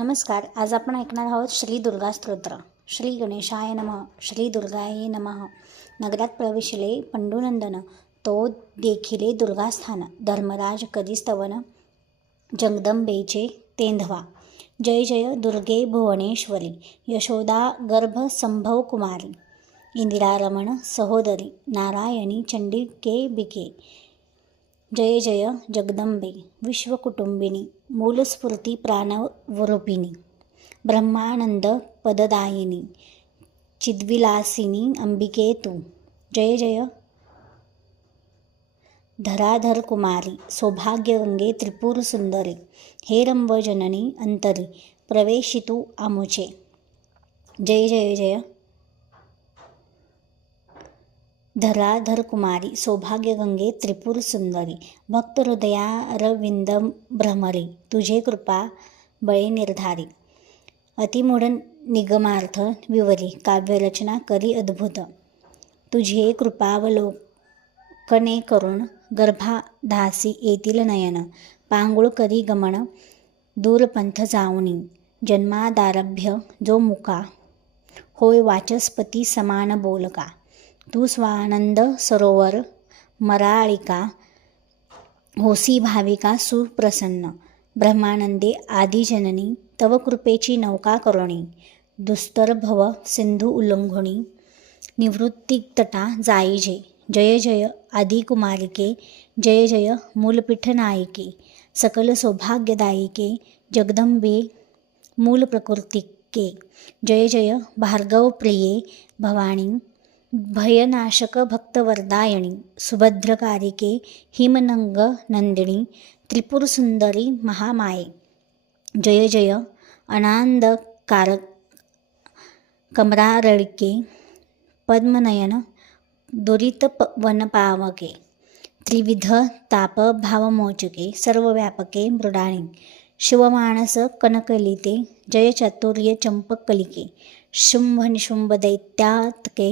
नमस्कार आज आपण ऐकणार आहोत श्री दुर्गा स्तोत्र. श्री गणेशाय नमः श्री दुर्गाय नमः. नगरात प्रविशिले पंडुनंदन तो देखिले दुर्गास्थान. धर्मराज कधी स्तवन? जगदंबेचे तेंधवा. जय जय दुर्गे भुवनेश्वरी. यशोदा गर्भ संभव कुमारी. इंदिरारमण सहोदरी. नारायणी चंडिके बिके. जय जय जगदंबे विश्वकुटुंबिनी मूलस्फूर्ती प्राणवरूपिणी ब्रह्मानंद पददायिनी चिद्विलासिनी अंबिके तू जय जय धराधर कुमारी सौभाग्यगंगे त्रिपुर सुंदरी हे रंभ जननी अंतरी प्रवेशितू आमुचे जय जय जय धराधर कुमारी सौभाग्यगंगे त्रिपुर सुंदरी भक्त हृदयारविंद भ्रमरी तुझे कृपा बळे निर्धारी. अतिमूढ निगमार्थ विवरी काव्यरचना करी अद्भुत. तुझे कृपावलोकने करून गर्भाधासी येतील नयन. पांगुळ करी गमन दूरपंथ जाऊनी. जन्मादारभ्य जो मुका होय वाचस्पती समान बोलका. तू स्वानंद सरोवर मराळिका होसी भाविका सुप्रसन्न. ब्रह्मानंदे आदिजननी तव कृपेची नौका करुणी. दुस्तर भव सिंधू उल्लंघुणी. निवृत्तितटा जाईजे. जय जय आदिकुमारिके जय जय मूलपीठनायिके. सकल सौभाग्यदायिके जगदंबे मूलप्रकृतिके. जय जय भार्गवप्रिये भवानी. भयनाशक भक्तवरदायिणी सुभद्रकारिके हिमनंग नंदिनी त्रिपुरसुंदरी महामाये। जय जय। अनांदकारक कमरारळिके पद्मनयन दुरित प वनपावके त्रिविध ताप भावमोचके सर्वव्यापके मृडाणी शिवमानस कनकलिते जय चातुर्य चंपकलिके शुंभ निशुंभ दैत्यातके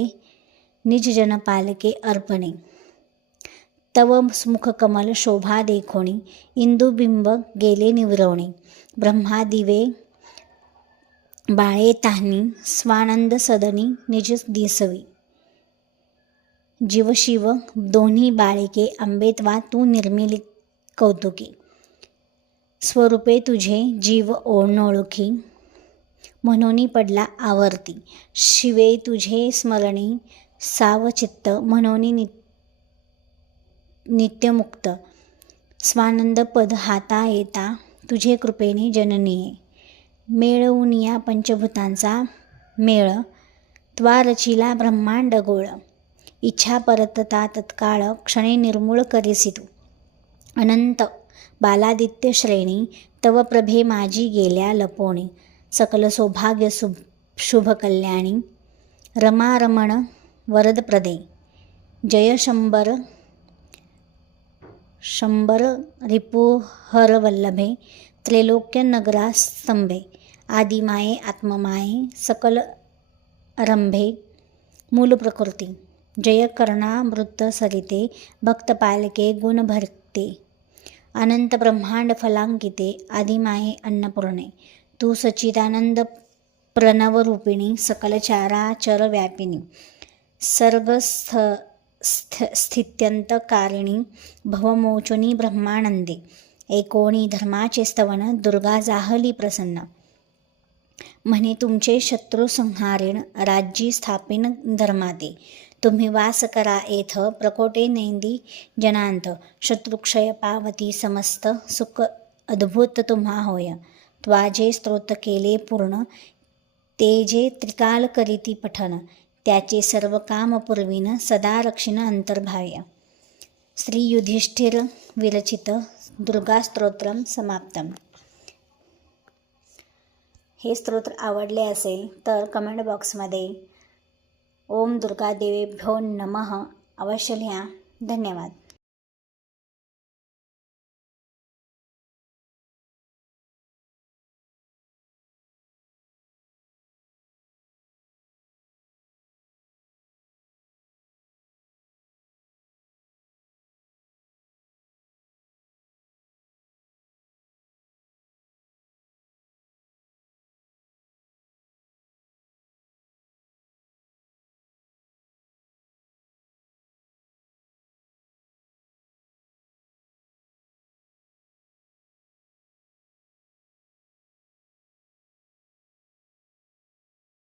निजजनपालके अर्पणे। तव मुखकमल शोभा देखोणी इंदुबिंब गेले निवरवणे। ब्रह्मादिवे बाळे ताहनी स्वानंद सदनी निज दिसवी। जीवशिव दोन्ही बाळिके आंबेत्वा तू निर्मिली कौतुके। स्वरूपे तुझे जीव ओळखी म्हणून पडला आवर्ती। शिवे तुझे स्मरणी सावचित्त म्हणून नि नित्यमुक्त. स्वानंद पद हाता येता तुझे कृपेने जननीये. मेळवून या पंचभूतांचा मेळ त्वा रचिला ब्रह्मांड गोळ. इच्छा परतता तत्काळ क्षणे निर्मूळ करीसी तू अनंत बालादित्य श्रेणी तव प्रभे माझी गेल्या लपोणी. सकल सौभाग्य शुभ शुभ कल्याणी रमारमण वरदप्रदे जय शंभर शंभर रिपुहरवल्लभे त्रैलोक्य नगरास्तंभे आदिमाये आत्ममाये सकल रंभे मूलप्रकृती जय कर्णामृत सरिते। भक्तपालके गुणभर्ते अनंत ब्रह्मांड फलांकिते। आदिमाये अन्नपूर्णे। तू सच्चिदानंद प्रणवरूपिणी। सकलचाराचरव्यापिनी सर्वस्थ स्थ स्थित्यंतकारिणी भवमोचनी ब्रह्मानंदे एकोणी धर्माचे स्तवन दुर्गा जाहली प्रसन्न। म्हणे तुमचे शत्रू राज्यी स्थापिन धर्माते तुम्ही वास करा येथ प्रकोटे नेंदी जनांत शत्रुक्षय पावती समस्त सुख अद्भुत तुम्हा होय। त्वाजे स्तोत्र केले पूर्ण ते जे त्रिकाल करीती पठन। त्याचे सर्व काम पुरविन सदा रक्षिण अंतर्भाव्य. श्री युधिष्ठिर विरचित दुर्गास्तोत्र समाप्तम. हे स्तोत्र आवडले असेल तर कमेंट बॉक्समध्ये ओम दुर्गादेवेभ्यो नमः अवश्य लिहा. धन्यवाद.